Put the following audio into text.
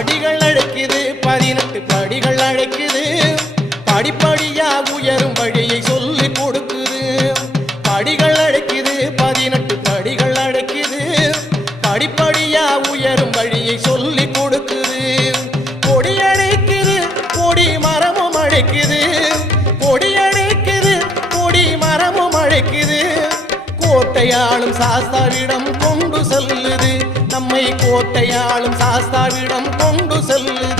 படிகள் அழைக்குது 18 படிகள் அழைக்குது படிப்படியா உயரும் வழியை சொல்லி கொடுக்குது படிகள் அழைக்குது 18 படிகள் அழைக்குது படிப்படியா உயரும் வழியை சொல்லி கொடுக்குது கொடி அழைக்குது கொடி மரமும் அழைக்குது கொடி அழைக்குது கொடி மரமும் அழைக்குது கோட்டையாளும் சாஸ்தாவிடம் கொண்டு செல்லுது நம்மை கோட்டையாளும் சாஸ்தாவிடம் கொண்டு செல்லுது